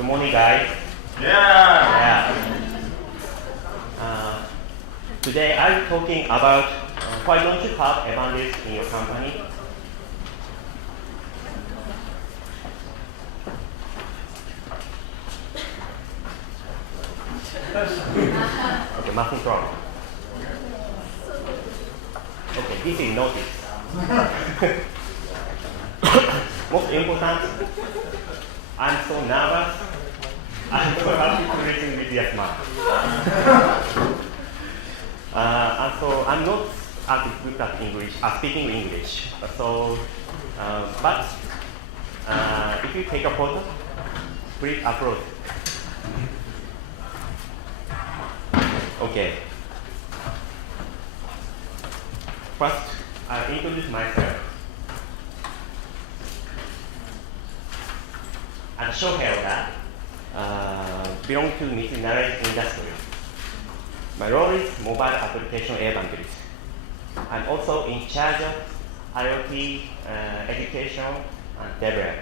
Good morning, guys. Yeah. Today I'm talking about why don't you have Evangelist in your company? Okay, nothing wrong. Okay, this is notice. Most important, I'm so nervous. I'm so happy to listen with your smile. And so I'm not as good at English, speaking English. But if you take a photo, please upload. Okay. First, I'll introduce myself. I'm Shohei Oda, belong to Mitsui Knowledge Industry. My role is mobile application evangelist. I'm also in charge of IoT education and DevRel.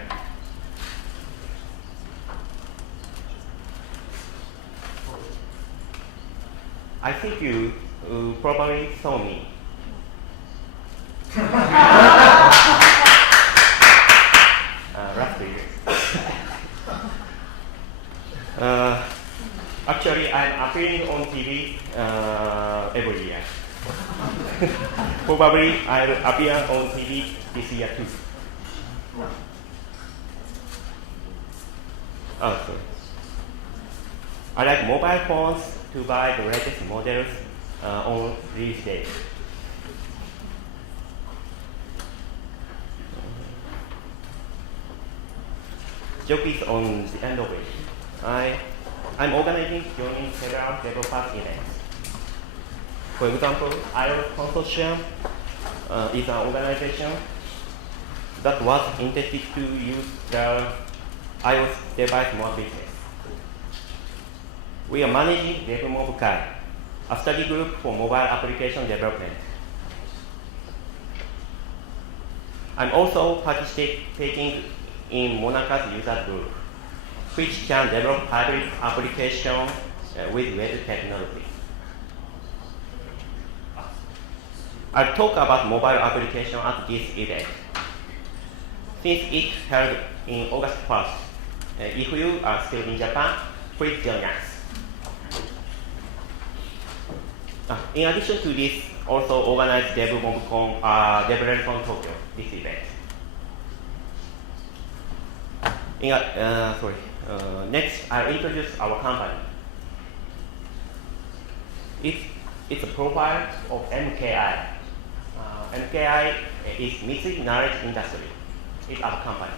I think you probably saw me. Last year. Actually, I'm appearing on TV every year. Probably I'll appear on TV this year too. Oh, sorry. I like mobile phones to buy the latest models on release day. Joke is on the end of it. I'm organizing joining several developers events. For example, iOS Consortium is an organization that was intended to use the iOS device more business. We are managing DevRelCon, a study group for mobile application development. I'm also participating in Monaca's user group, which can develop hybrid applications with web technology. I'll talk about mobile application at this event. Since it's held in August 1st, if you are still in Japan, please join us. In addition to this, also organize DevRelCon Tokyo, this event. Next, I'll introduce our company. It's a profile of MKI. MKI is Mitsui Knowledge Industry. It's our company.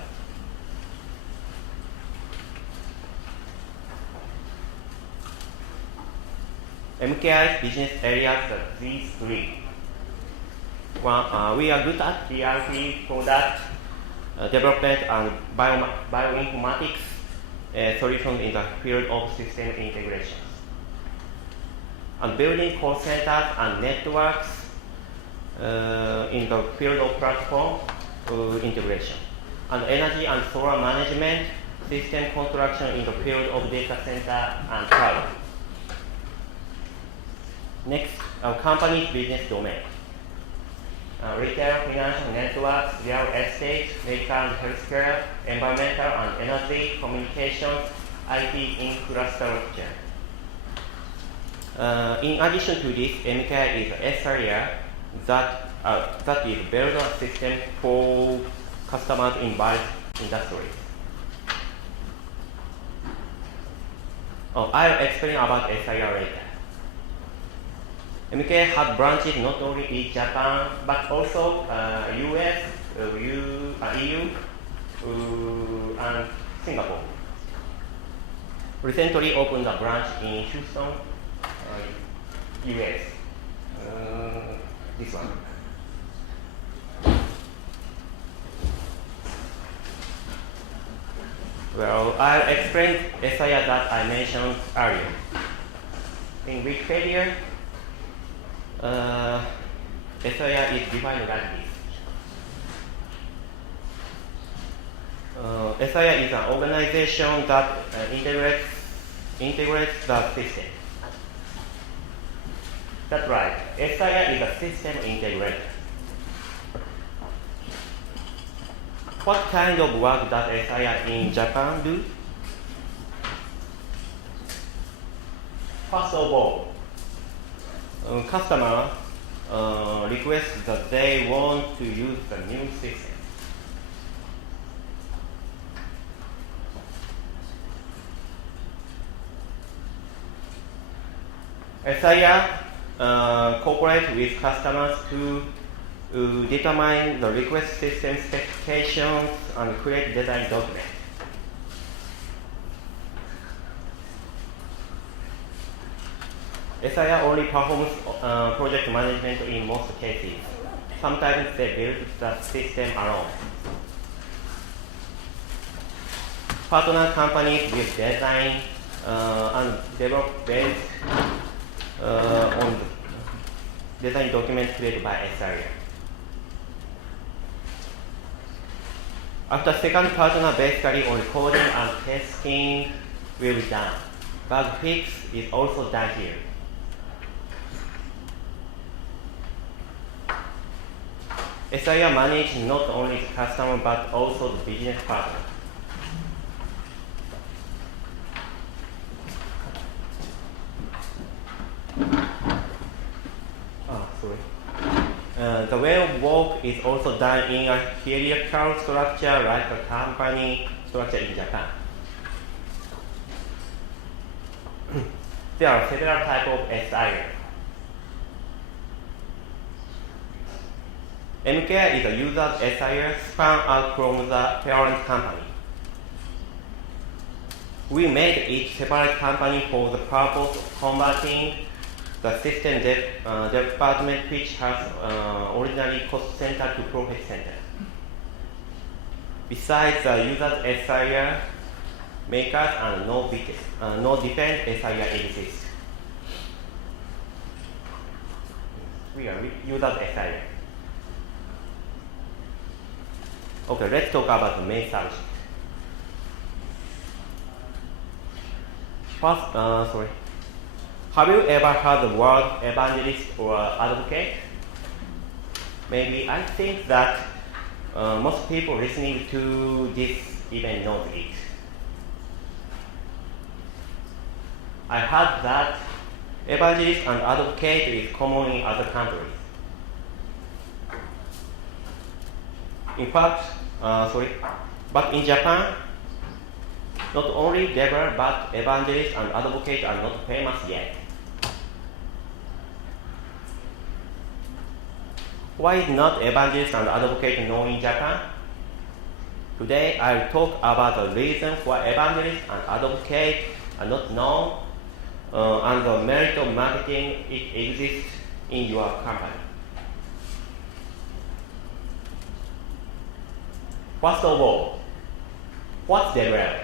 MKI's business areas are these three. One, we are good at ERP product development and bioinformatics solutions in the field of system integrations. And building call centers and networks in the field of platform integration. And energy and solar management system construction in the field of data center and cloud. Next, our company's business domain. Retail, financial networks, real estate, medical and healthcare, environmental and energy, communications, IT infrastructure. In addition to this, MKI is an SRE that is build a system for customers in various industries. I'll explain about SRE later. MKI has branches not only in Japan, but also US, EU, and Singapore. Recently opened a branch in Houston, US. This one. Well, I'll explain SIR that I mentioned earlier. In Wikipedia, SIR is defined like this. SIA is an organization that integrates the system. That's right. SIA is a system integrator. What kind of work does SIA in Japan do? First of all, customer requests that they want to use the new system. SIA cooperate with customers to determine the request system specifications and create design documents. SIA only performs project management in most cases. Sometimes they build the system alone. Partner companies will design and develop based on the design document created by SIA. After second partner, basically only coding and testing will be done. Bug fix is also done here. SIA manages not only the customer but also the business partner. The way of work is also done in a hierarchical structure like a company structure in Japan. There are several types of SIA. MKI is a user SIA spun out from the parent company. We made each separate company for the purpose of converting the system department which has originally cost center to profit center. Besides the user SIA, makers and no defense SIA exists. We are user SIA. Okay, let's talk about the main subject. First, have you ever heard the word evangelist or advocate? Maybe I think that most people listening to this event know it. I heard that evangelist and advocate is common in other countries. In fact, but in Japan, not only DevRel but evangelist and advocate are not famous yet. Why is not evangelist and advocate known in Japan? Today I'll talk about the reason why evangelist and advocate are not known and the merit of marketing it exists in your company. First of all, what's DevRel?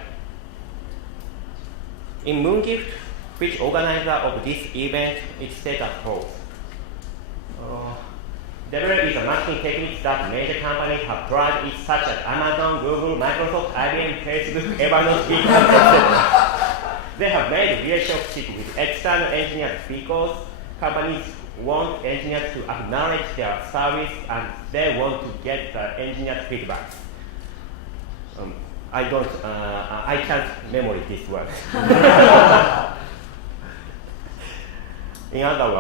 In Moongift, which organizer of this event, it states as follows. DevRel is a marketing technique that major companies have tried, it such as Amazon, Google, Microsoft, IBM, Facebook, Evangelist, etc. They have made relationship with external engineers because companies want engineers to acknowledge their service and they want to get the engineer's feedback. I can't memorize this word. In other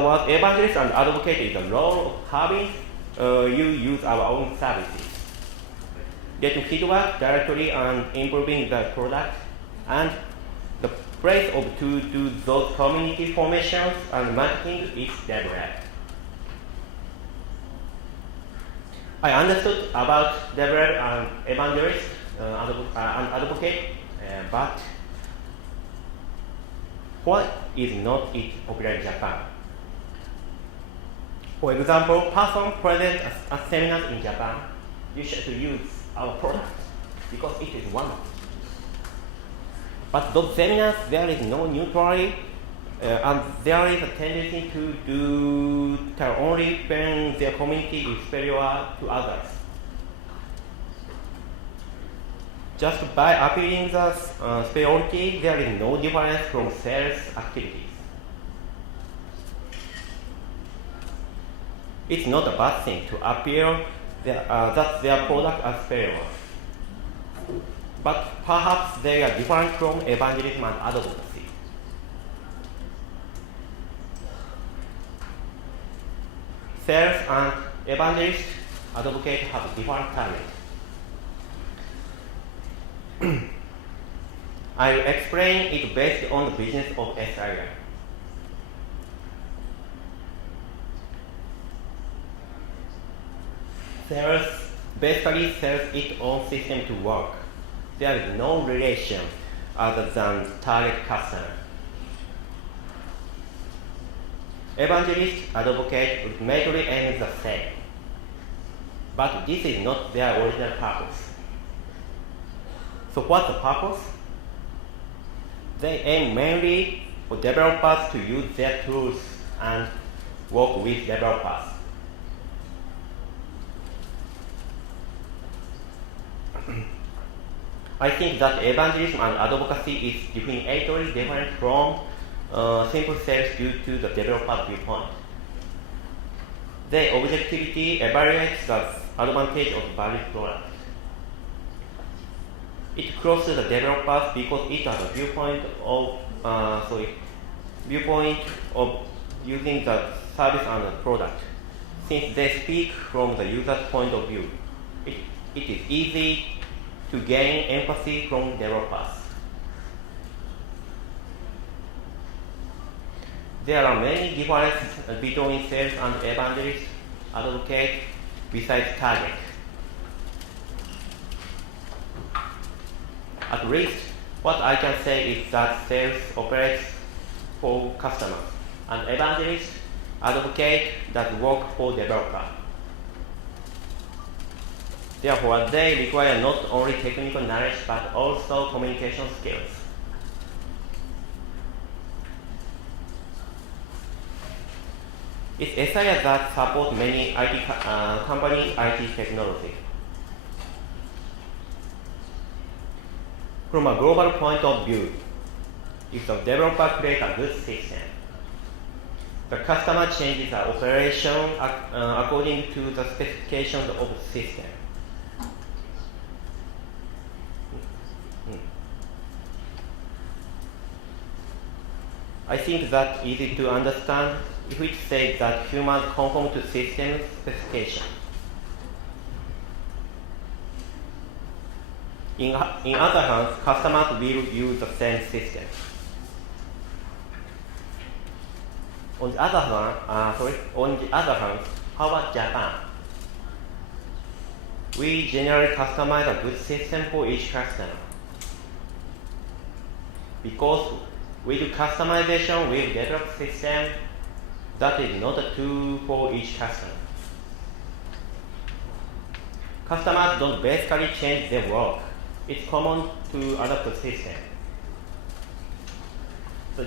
words, evangelist and advocate is the role of having you use our own services, getting feedback directly and improving the product, and the place to do those community formations and marketing is DevRel. I understood about DevRel and evangelist and advocate, but why is not it popular in Japan? For example, person present at seminars in Japan, you should use our product because it is wonderful. But those seminars, there is no neutrality, and there is a tendency to tell only when their community is superior to others. Just by appealing the superiority, there is no difference from sales activities. It's not a bad thing to appear that their products are superior. But perhaps they are different from evangelism and advocacy. Sales and evangelists advocate have different targets. I'll explain it based on the business of SIR. Sales basically sells its own system to work. There is no relation other than target customer. Evangelists advocate ultimately aim the same. But this is not their original purpose. So what's the purpose? They aim mainly for developers to use their tools and work with developers. I think that evangelism and advocacy is definitively different from simple sales due to the developer viewpoint. They objectively evaluate the advantage of valid product. It crosses the developers because it has a viewpoint of using the service and the product. Since they speak from the user's point of view, it is easy to gain empathy from developers. There are many differences between sales and evangelist advocate besides target. At least, what I can say is that sales operates for customers, and evangelists advocate that work for developers. Therefore, they require not only technical knowledge but also communication skills. It's SIR that supports many IT companies' IT technology. From a global point of view, if the developer creates a good system, the customer changes the operation according to the specifications of the system. I think that's easy to understand if we say that humans conform to system specification. In other hands, customers will use the same system. On the other hand, how about Japan? We generally customize a good system for each customer. Because we do customization with developed system that is not a tool for each customer. Customers don't basically change their work. It's common to adapt the system. So,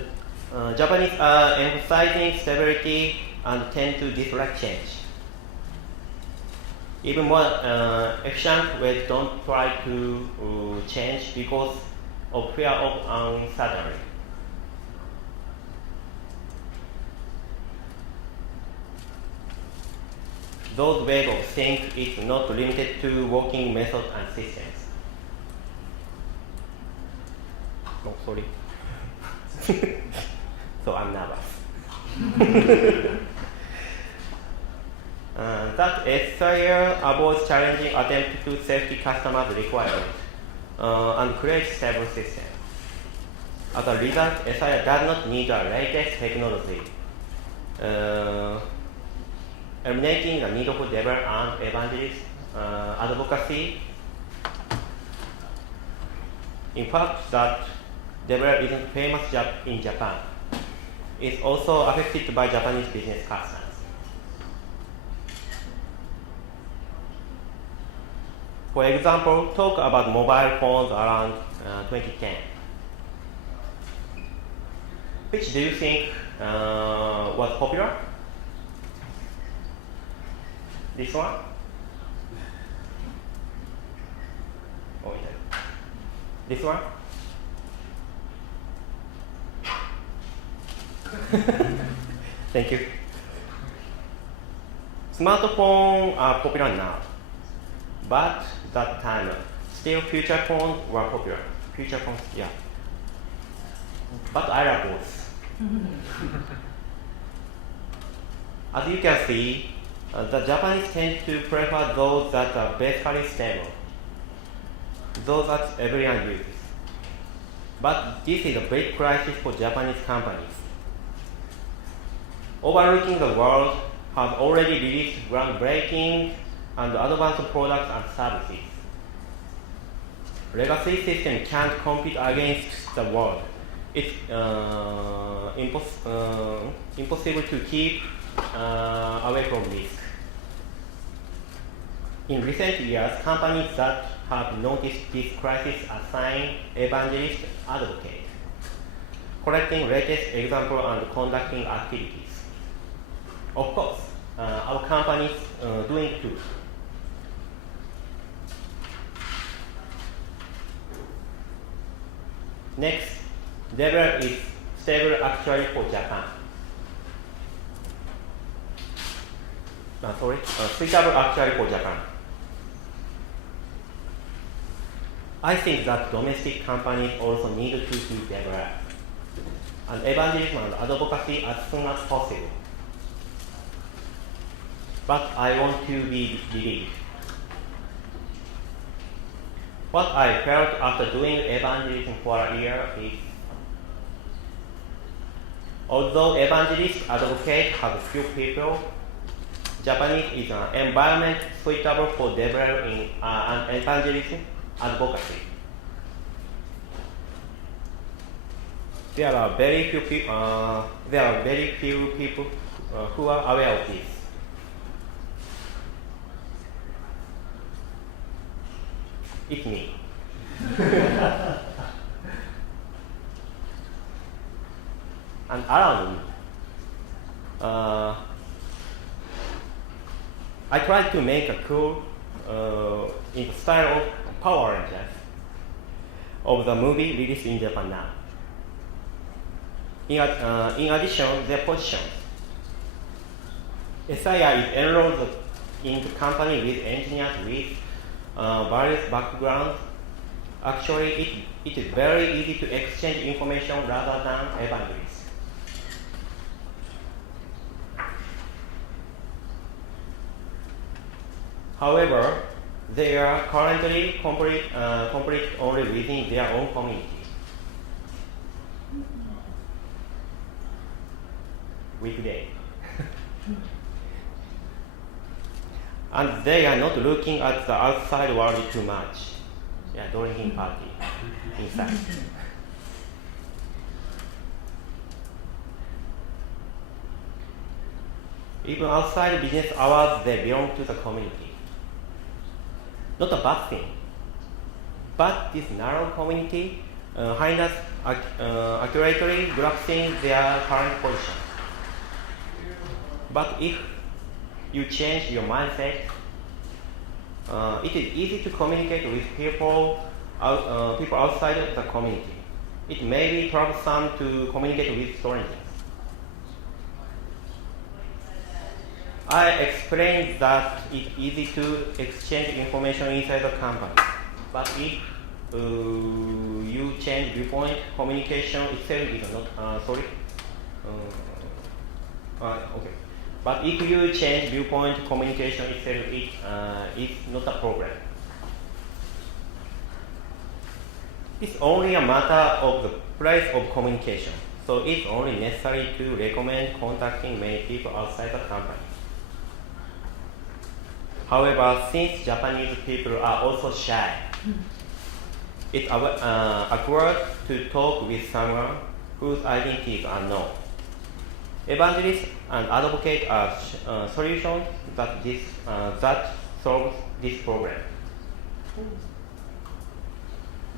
Japanese are emphasizing stability and tend to dislike change. Even more efficient ways don't try to change because of fear of uncertainty. Those ways of think is not limited to working methods and systems. Oh, sorry. So I'm nervous. That SIR avoids challenging attempt to safety customers' requirements and creates stable systems. As a result, SIR does not need the latest technology, eliminating the need for developer and evangelist advocacy. In fact, that developer isn't famous in Japan. It's also affected by Japanese business customers. For example, talk about mobile phones around 2010. Which do you think was popular? This one? Oh, yeah. This one? Thank you. Smartphones are popular now, but that time still feature phones were popular. Feature phones, yeah. But I love both. As you can see, the Japanese tend to prefer those that are basically stable, those that everyone uses. But this is a big crisis for Japanese companies. Overlooking the world has already released groundbreaking and advanced products and services. Legacy systems can't compete against the world. It's impossible to keep away from risk. In recent years, companies that have noticed this crisis assign Evangelist advocate, collecting latest examples and conducting activities. Of course, our company is doing too. Next, DevRel is stable actually for Japan. Suitable actually for Japan. I think that domestic companies also need to do DevRel and evangelism and advocacy as soon as possible. But I want to be relieved. What I felt after doing evangelism for a year is, although evangelists advocate have few people, Japanese is an environment suitable for developing an evangelism advocacy. There are very few people who are aware of this. It's me. And around me, I tried to make a cool in the style of Power Rangers of the movie released in Japan now. In addition, their positions. SIR is enrolled in the company with engineers with various backgrounds. Actually, it is very easy to exchange information rather than evangelists. However, they are currently complete only within their own community. Weekday. And they are not looking at the outside world too much. Yeah, drinking party inside. Even outside business hours, they belong to the community. Not a bad thing. But this narrow community hinders accurately grasping their current position. But if you change your mindset, it is easy to communicate with people outside of the community. It may be troublesome to communicate with strangers. I explained that it's easy to exchange information inside the company, but if you change viewpoint, communication itself is not. Okay. But if you change viewpoint, communication itself is not a problem. It's only a matter of the place of communication. So it's only necessary to recommend contacting many people outside the company. However, since Japanese people are also shy, it's awkward to talk with someone whose identity is unknown. Evangelists and advocates are solutions that solve this problem.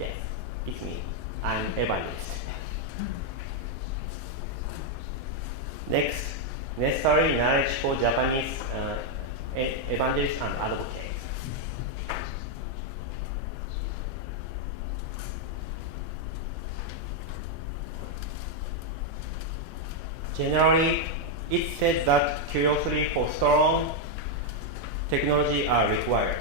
Yes, it's me. I'm evangelist. Next, necessary knowledge for Japanese evangelists and advocates. Generally, it said that curiosity for strong technology are required.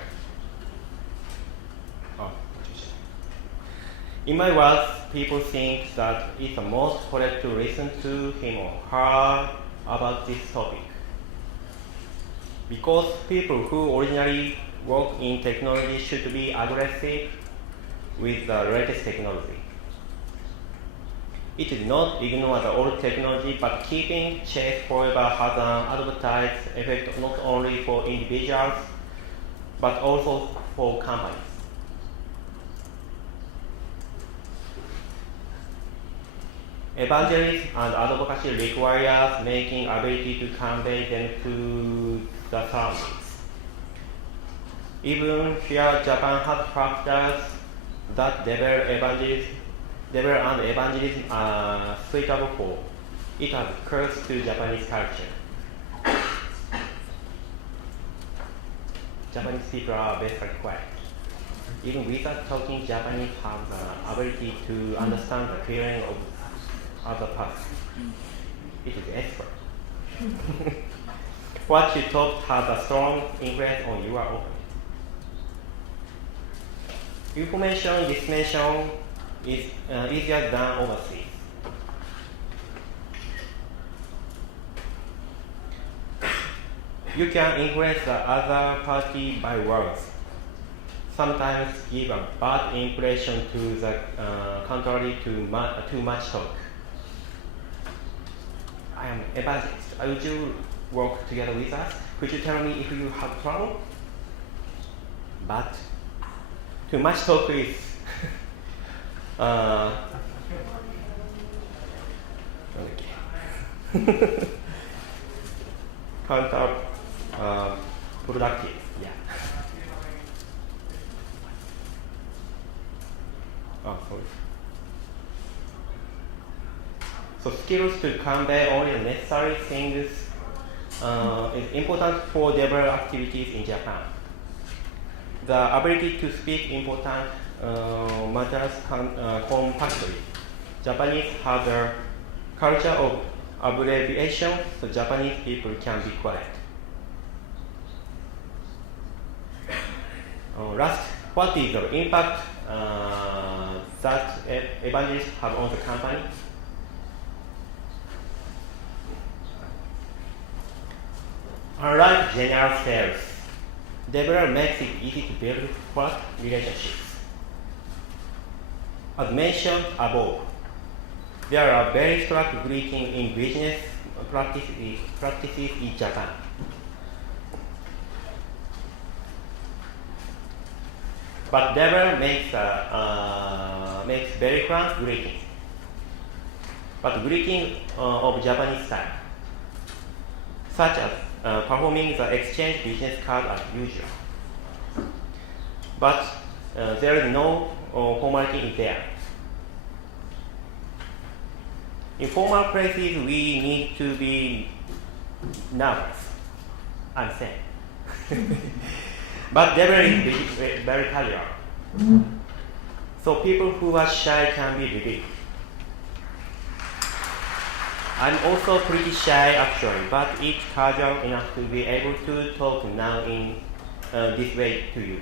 In my words, people think that it's the most correct to listen to him or her about this topic. Because people who originally work in technology should be aggressive with the latest technology. It is not ignore the old technology, but keeping chase forever has an advertised effect not only for individuals, but also for companies. Evangelist and advocacy requires making ability to convey them to the surroundings. Even here, Japan has factors that Devel and evangelism are suitable for. It has close to Japanese culture. Japanese people are very quiet. Even without talking, Japanese have the ability to understand the feeling of other person. It is expert. What you talk has a strong influence on your own. Information dissemination is easier than overseas. You can influence the other party by words. Sometimes give a bad impression to the contrary to too much talk. I am Evangelist. Would you work together with us? Could you tell me if you have trouble? But too much talk is counter productive. Yeah. Sorry. So skills to convey only the necessary things is important for development activities in Japan. The ability to speak important matters compactly. Japanese have a culture of abbreviation, so Japanese people can be quiet. Last, what is the impact that evangelists have on the company? Unlike general sales, DevRel makes it easy to build trust relationships. As mentioned above, there are very strict greetings in business practices in Japan. But DevRel makes very frank greetings, but greeting of Japanese style, such as performing the exchange business card as usual. But there is no formality there. In formal places, we need to be nervous, I'm saying. But DevRel is very casual. So people who are shy can be relieved. I'm also pretty shy actually, but it's casual enough to be able to talk now in this way to you.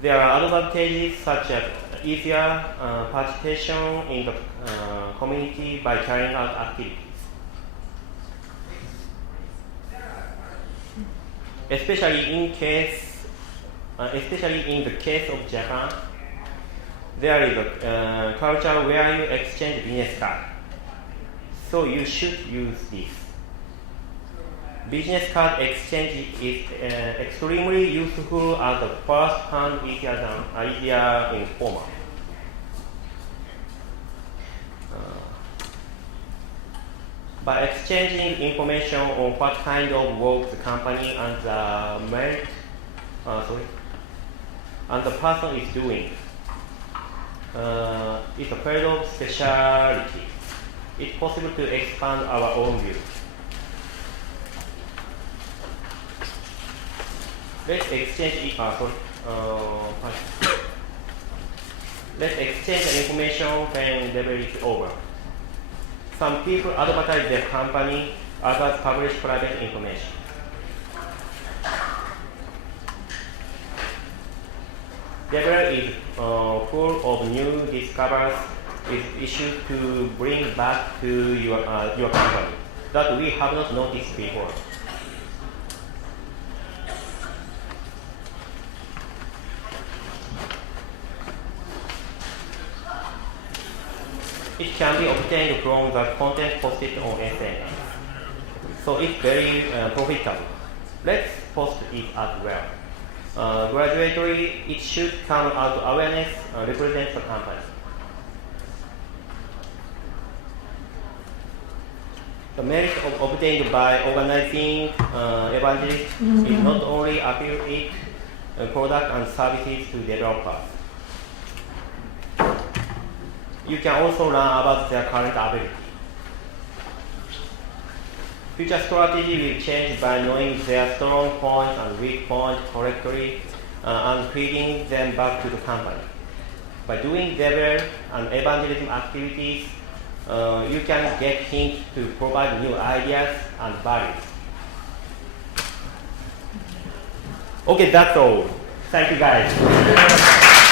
There are advantages such as easier participation in the community by carrying out activities. Especially in the case of Japan, there is a culture where you exchange business card. So you should use this. Business card exchange is extremely useful as a first-hand easier informal. By exchanging information on what kind of work the company and the person is doing, it's a field of specialty. It's possible to expand our own view. Let's exchange Let's exchange the information when level is over. Some people advertise their company, others publish private information. DevRel is full of new discoveries with issues to bring back to your company that we have not noticed before. It can be obtained from the content posted on SNS. So it's very profitable. Let's post it as well. Gradually, it should come out awareness represents the company. The merit obtained by organizing Evangelist is not only affiliate product and services to developers. You can also learn about their current ability. Future strategy will change by knowing their strong points and weak points correctly and feeding them back to the company. By doing DevRel and evangelism activities, you can get hints to provide new ideas and values. Okay, that's all. Thank you guys.